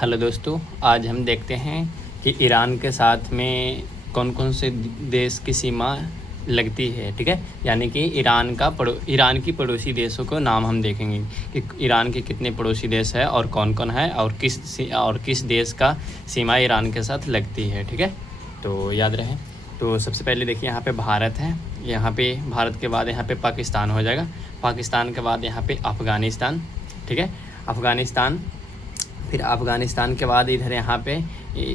Hello दोस्तों, आज हम देखते हैं कि ईरान के साथ में कौन कौन से देश की सीमा लगती है। ठीक है, यानी कि ईरान की पड़ोसी देशों को नाम हम देखेंगे कि ईरान के कितने पड़ोसी देश है और कौन कौन है और किस देश का सीमा ईरान के साथ लगती है। ठीक है, तो याद रहे। तो सबसे पहले देखिए, यहाँ पे भारत है, यहाँ पे भारत के बाद यहाँ पे पाकिस्तान हो जाएगा, पाकिस्तान के बाद यहाँ पे अफ़गानिस्तान। ठीक है, अफ़गानिस्तान, फिर अफ़गानिस्तान के बाद इधर यहाँ पे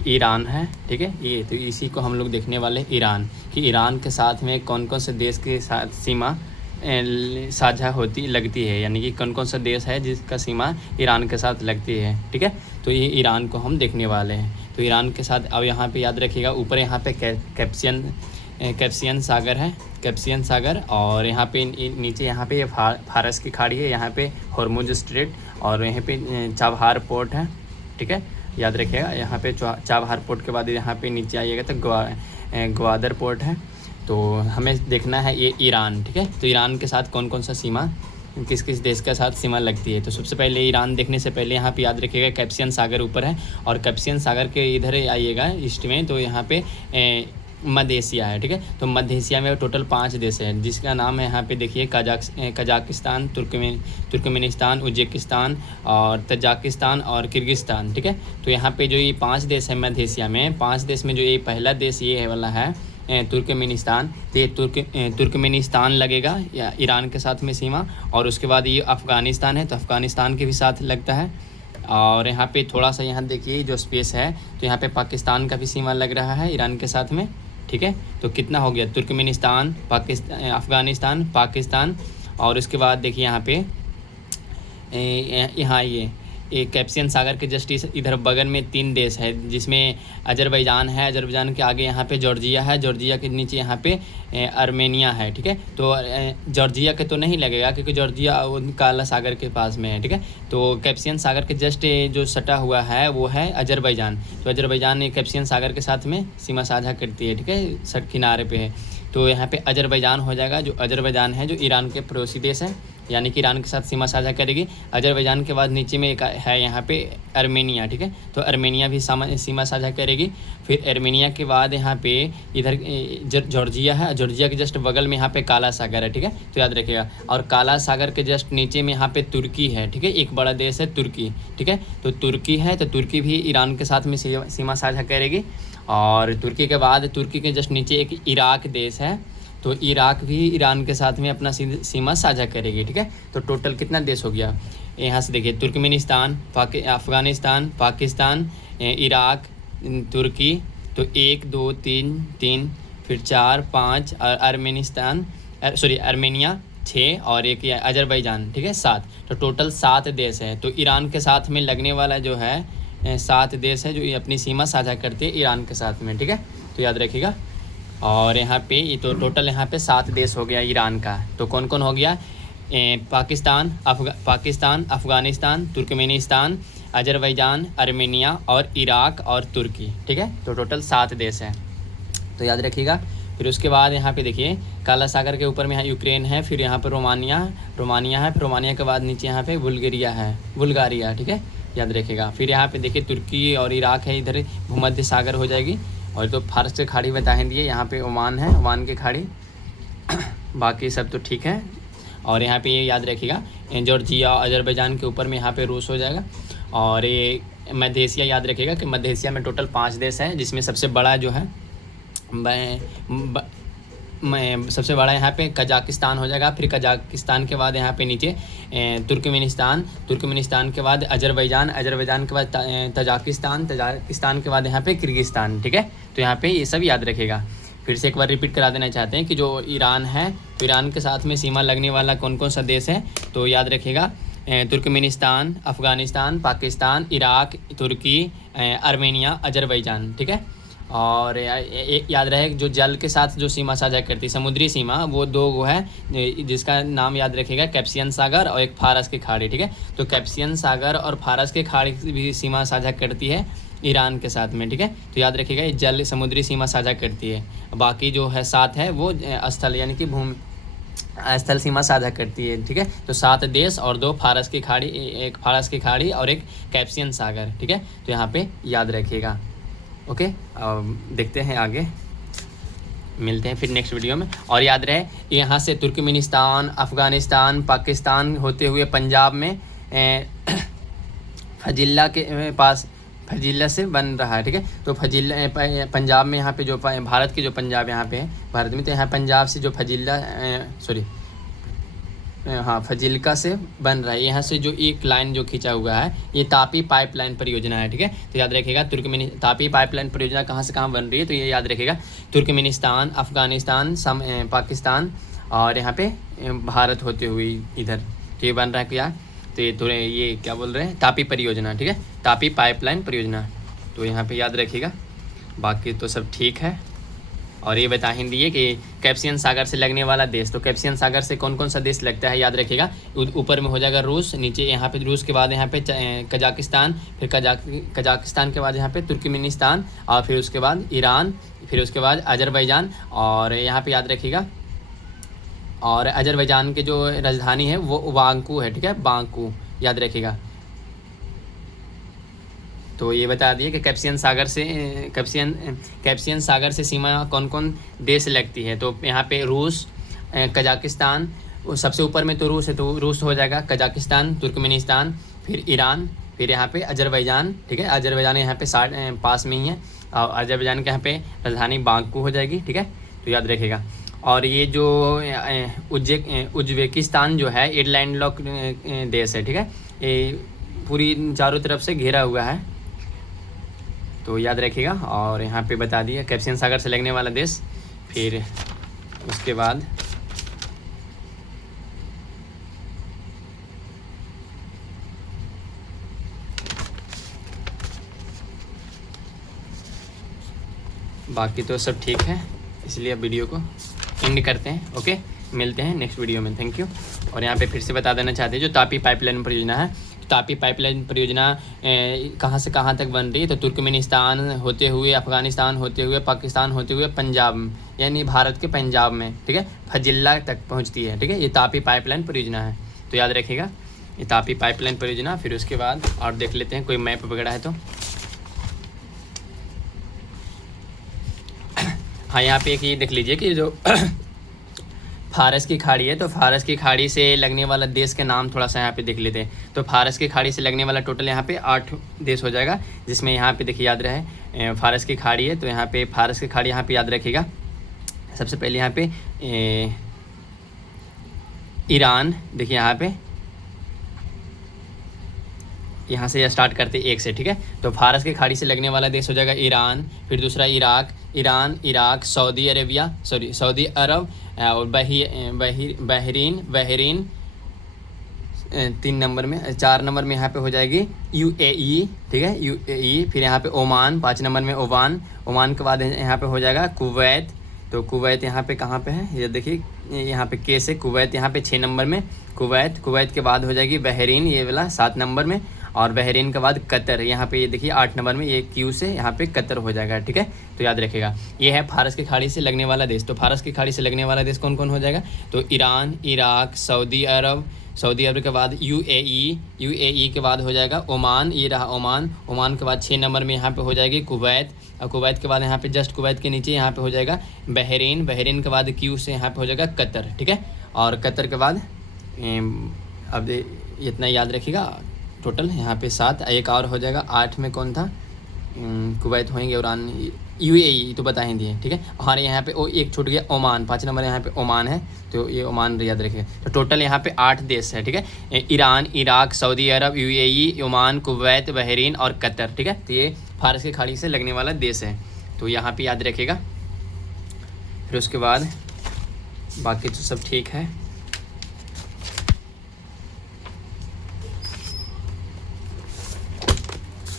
ईरान है। ठीक है, ये तो इसी को हम लोग देखने वाले ईरान कि ईरान के साथ में कौन कौन से देश के साथ सीमा साझा लगती है, यानी कि कौन कौन सा देश है जिसका सीमा ईरान के साथ लगती है। ठीक है, तो ये ईरान को हम देखने वाले हैं। तो ईरान के साथ अब यहाँ पे याद रखिएगा, ऊपर यहाँ पे कैस्पियन सागर है, कैस्पियन सागर, और यहाँ पे नीचे यहाँ पे फारस की खाड़ी है, यहाँ पे हॉर्मुज स्ट्रेट, और यहाँ पे चाबहार पोर्ट है। ठीक है, याद रखिएगा, यहाँ पे चाबहार पोर्ट के बाद यहाँ पे नीचे आइएगा तो ग्वादर पोर्ट है। तो हमें देखना है ये ईरान। ठीक है, तो ईरान के साथ कौन कौन सा सीमा, किस किस देश के साथ सीमा लगती है। तो सबसे पहले ईरान देखने से पहले यहाँ पे याद रखिएगा कैस्पियन सागर ऊपर है, और कैस्पियन सागर के इधर आइएगा ईस्ट में, तो यहाँ पे मध्य एशिया है। ठीक है, तो मध्य एशिया में टोटल 5 देश है, जिसका नाम है यहाँ पे देखिए कजाकिस्तान, तुर्कमेनिस्तान, उज्बेकिस्तान और तजाकिस्तान और किर्गिस्तान। ठीक है, तो यहाँ पे जो ये 5 देश है मध्य एशिया में, 5 देश में जो ये पहला देश ये वाला है तुर्कमेनिस्तान, तो ये तुर्कमेनिस्तान लगेगा या ईरान के साथ में सीमा। और उसके बाद ये अफ़गानिस्तान है, तो अफ़गानिस्तान के भी साथ लगता है। और यहाँ पे थोड़ा सा यहाँ देखिए जो स्पेस है, तो यहाँ पे पाकिस्तान का भी सीमा लग रहा है ईरान के साथ में। ठीक है, तो कितना हो गया, तुर्कमेनिस्तान, अफ़गानिस्तान, पाकिस्तान, और उसके बाद देखिए यहाँ पे यहाँ ये कैस्पियन सागर के जस्ट इधर बगल में 3 देश है, जिसमें अजरबैजान है, अजरबैजान के आगे यहाँ पे जॉर्जिया है, जॉर्जिया के नीचे यहाँ पे आर्मेनिया है। ठीक है, तो जॉर्जिया के तो नहीं लगेगा क्योंकि जॉर्जिया काला सागर के पास में है। ठीक है, तो कैस्पियन सागर के जस्ट जो सटा हुआ है वो है अजरबैजान, तो अजरबैजान कैस्पियन सागर के साथ में सीमा साझा करती है। ठीक है, सट किनारे पे है, तो यहाँ पे अजरबैजान हो जाएगा, जो अजरबैजान है जो ईरान के पड़ोसी देश है, यानी कि ईरान के साथ सीमा साझा करेगी। अजरबैजान के बाद नीचे में एक है यहाँ पे आर्मेनिया। ठीक है, तो आर्मेनिया भी सीमा साझा करेगी। फिर आर्मेनिया के बाद यहाँ पे इधर जॉर्जिया है, जॉर्जिया के जस्ट बगल में यहाँ पे काला सागर है। ठीक है, तो याद रखिएगा, और काला सागर के जस्ट नीचे में यहाँ पे तुर्की है। ठीक है, एक बड़ा देश है तुर्की। ठीक है, तो तुर्की है, तो तुर्की भी ईरान के साथ में सीमा साझा करेगी। और तुर्की के बाद तुर्की के जस्ट नीचे एक इराक देश है, तो इराक भी ईरान के साथ में अपना सीमा साझा करेगी। ठीक है, तो टोटल कितना देश हो गया, यहाँ से देखिए तुर्कमेनिस्तान, अफ़गानिस्तान, पाकिस्तान, इराक, तुर्की, तो 1 2 3, फिर 4 5, और आर्मेनिया 6, और एक अजरबैजान। ठीक है, 7, तो टोटल 7 देश है। तो ईरान के साथ में लगने वाला जो है 7 देश है जो ये अपनी सीमा साझा करती है ईरान के साथ में। ठीक है, तो याद रखिएगा। और यहाँ पे ये तो टोटल यहाँ पे 7 देश हो गया ईरान का। तो कौन कौन हो गया, Pakistan, Afghanistan, Turkmenistan, Azerbaijan, Armenia और इराक और तुर्की। ठीक है, तो टोटल 7 देश हैं, तो याद रखिएगा। फिर उसके बाद यहाँ पे देखिए काला सागर के ऊपर में यहाँ यूक्रेन है, फिर यहाँ पर रोमानिया है, फिर रोमानिया के बाद नीचे यहाँ पे बुल्गारिया। ठीक है, याद रखिएगा। फिर यहाँ पे देखिए तुर्की और इराक है, इधर भूमध्य सागर हो जाएगी। और तो फारस की खाड़ी बता दिए, यहाँ पे ओमान है, ओमान की खाड़ी, बाकी सब तो ठीक है। और यहाँ पे ये याद रखिएगा जॉर्जिया, अजरबैजान के ऊपर में यहाँ पे रूस हो जाएगा। और ये मध्य एशिया याद रखिएगा कि मध्य एशिया में टोटल 5 देश हैं, जिसमें सबसे बड़ा जो है सबसे बड़ा यहाँ पे कजाकिस्तान हो जाएगा। फिर कजाकिस्तान के बाद यहाँ पे नीचे तुर्कमेनिस्तान के बाद अजरबैजान के बाद तजाकिस्तान के बाद यहाँ पे किर्गिस्तान। ठीक है, तो यहाँ पे ये सब याद रखेगा। फिर से एक बार रिपीट करा देना चाहते हैं कि जो ईरान है, तो ईरान के साथ में सीमा लगने वाला कौन कौन सा देश है, तो याद रखेगा तुर्कमेनिस्तान, अफ़गानिस्तान, पाकिस्तान, इराक, तुर्की, आर्मेनिया, अजरबैजान। ठीक है, और याद रहे जो जल के साथ जो सीमा साझा करती है, समुद्री सीमा, वो 2 है, जिसका नाम याद रखेगा कैस्पियन सागर और एक फारस की खाड़ी। ठीक है, तो कैस्पियन सागर और फारस की खाड़ी भी सीमा साझा करती है ईरान के साथ में। ठीक है, तो याद रखिएगा ये समुद्री सीमा साझा करती है। बाकी जो है 7 है वो स्थल यानी कि स्थल सीमा साझा करती है, ठीक है। तो 7 देश और 2 फारस की खाड़ी, एक फारस की खाड़ी और एक कैस्पियन सागर, ठीक है। तो यहाँ पे याद रखिएगा। ओके, देखते हैं आगे, मिलते हैं फिर नेक्स्ट वीडियो में। और याद रहे यहाँ से तुर्कमेनिस्तान, अफ़गानिस्तान, पाकिस्तान होते हुए पंजाब में फजीला के पास, फजीला से बन रहा है, ठीक है। तो फजीला पंजाब में, यहाँ पे जो भारत के जो पंजाब यहाँ पे है भारत में, तो यहाँ पंजाब से जो फजीला हाँ फजिल्का से बन रहा है। यहाँ से जो एक लाइन जो खींचा हुआ है ये तापी पाइपलाइन परियोजना है, ठीक है। तो याद रखिएगा तापी पाइपलाइन परियोजना कहाँ से कहाँ बन रही है, तो ये याद रखिएगा तुर्कमेनिस्तान, अफ़गानिस्तान, पाकिस्तान और यहाँ पे भारत होते हुए इधर, तो ये बन रहा है क्या, तो ये थोड़े ये क्या बोल रहे हैं, तापी परियोजना, ठीक है, तापी पाइपलाइन परियोजना। तो यहाँ पे याद रखिएगा, बाकी तो सब ठीक है। और ये बता ही दिए कि कैस्पियन सागर से लगने वाला देश, तो कैस्पियन सागर से कौन कौन सा देश लगता है याद रखिएगा। ऊपर में हो जाएगा रूस, नीचे यहाँ पे रूस के बाद यहाँ पे कजाकिस्तान, फिर कजाकिस्तान के बाद यहाँ पे तुर्कमेनिस्तान, और फिर उसके बाद ईरान, फिर उसके बाद अजरबैजान। और यहाँ पे याद रखिएगा, और अजरबैजान के जो राजधानी है वो बाकू है, ठीक है, बाकू याद रखिएगा। तो ये बता दिए कि कैस्पियन सागर से सीमा कौन कौन देश लगती है। तो यहाँ पे रूस, कजाकिस्तान, सबसे ऊपर में तो रूस है, तो रूस हो जाएगा, कजाकिस्तान, तुर्कमेनिस्तान, फिर ईरान, फिर यहाँ पे अजरबैजान, ठीक है। अजरबैजान यहाँ पे पास में ही है, और अजरबैजान के यहाँ पे राजधानी बाकू हो जाएगी, ठीक है। तो याद रखिएगा। और ये जो उज्बेकिस्तान जो है ये लैंडलॉक देश है, ठीक है, ये पूरी चारों तरफ से घेरा हुआ है, तो याद रखिएगा। और यहाँ पे बता दिया कैस्पियन सागर से लगने वाला देश। फिर उसके बाद बाकी तो सब ठीक है, इसलिए अब वीडियो को एंड करते हैं। ओके, मिलते हैं नेक्स्ट वीडियो में, थैंक यू। और यहाँ पे फिर से बता देना चाहते हैं जो तापी पाइपलाइन परियोजना है, तापी पाइपलाइन परियोजना कहाँ से कहाँ तक बन रही है, तो तुर्कमेनिस्तान होते हुए, अफ़गानिस्तान होते हुए, पाकिस्तान होते हुए पंजाब, यानी भारत के पंजाब में, ठीक है, फजिल्ला तक पहुँचती है, ठीक है। ये तापी पाइपलाइन परियोजना है, तो याद रखिएगा ये तापी पाइपलाइन परियोजना। फिर उसके बाद और देख लेते हैं कोई मैप वगैरह है तो। हाँ, यहाँ पे एक ये देख लीजिए कि जो फारस की खाड़ी है, तो फारस की खाड़ी से लगने वाला देश के नाम थोड़ा सा यहाँ पे देख लेते हैं। तो फारस की खाड़ी से लगने वाला टोटल यहाँ पे 8 देश हो जाएगा, जिसमें यहाँ पे देखिए याद रहे फारस की खाड़ी है, तो यहाँ पे फारस की खाड़ी यहाँ पे याद रखिएगा। सबसे पहले यहाँ पे ईरान, देखिए यहाँ से स्टार्ट करते एक से, ठीक है। तो फारस की खाड़ी से लगने वाला देश हो जाएगा ईरान, फिर दूसरा इराक, सऊदी अरब और बहरीन 3 नंबर में, 4 नंबर में यहाँ पे हो जाएगी UAE, ठीक है, UAE। फिर यहाँ पे ओमान 5 नंबर में, ओमान के बाद यहाँ पे हो जाएगा कुवैत। तो कुवैत यहाँ पे कहाँ पे है, ये देखिए यहाँ पे के से कुवैत यहाँ पे 6 नंबर में, कुवैत के बाद हो जाएगी बहरीन, ये वाला 7 नंबर में, और बहरीन के बाद कतर, यहाँ पे ये देखिए 8 नंबर में, ये क्यू से यहाँ पे कतर हो जाएगा, ठीक है। तो याद रखिएगा ये है फारस की खाड़ी से लगने वाला देश। तो फारस की खाड़ी से लगने वाला देश कौन कौन हो जाएगा, तो ईरान, इराक, सऊदी अरब के बाद UAE के बाद हो जाएगा ओमान, ये रहा ओमान के बाद 6 नंबर में यहाँ पे हो जाएगी कुवैत, और कुवैत के बाद यहाँ पे जस्ट कुवैत के नीचे यहाँ पे हो जाएगा बहरीन के बाद क्यू से यहाँ पे हो जाएगा कतर, ठीक है। और कतर के बाद अब इतना याद रखिएगा, टोटल यहाँ पे 7, एक और हो जाएगा 8 में कौन था, कुवैत होएंगे, ईरान, UAE तो बता ही दिए, ठीक है। हमारे यहाँ पे एक छूट गया ओमान, 5 नंबर यहाँ पे ओमान है, तो ये ओमान याद रखिएगा। तो टोटल यहाँ पे 8 देश है, ठीक है, ईरान, इराक, सऊदी अरब, UAE, ओमान, कुवैत, बहरीन और कतर, ठीक है। तो ये फारस की खाड़ी से लगने वाला देश है, तो यहाँ पे याद रखिएगा। फिर उसके बाद बाकी तो सब ठीक है।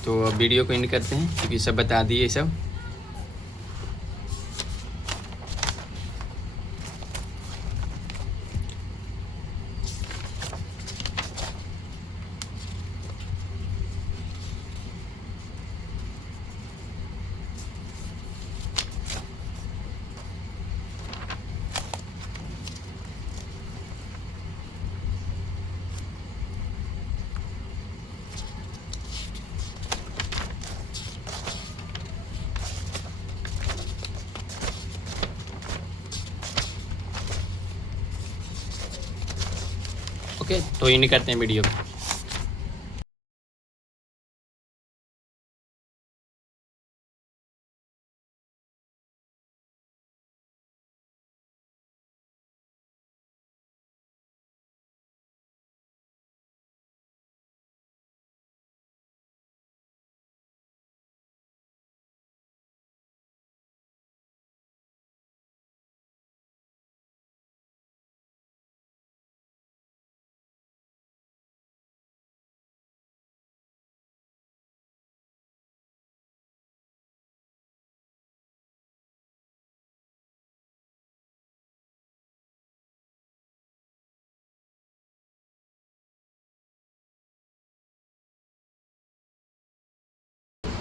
तो अब वीडियो को एंड करते हैं, क्योंकि सब बता दिए सब। ओके, तो इन करते हैं वीडियो को।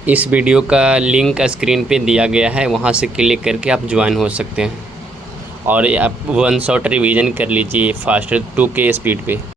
इस वीडियो का लिंक स्क्रीन पे दिया गया है, वहाँ से क्लिक करके आप ज्वाइन हो सकते हैं और आप वन शॉट रिवीजन कर लीजिए फास्ट 2K स्पीड पे।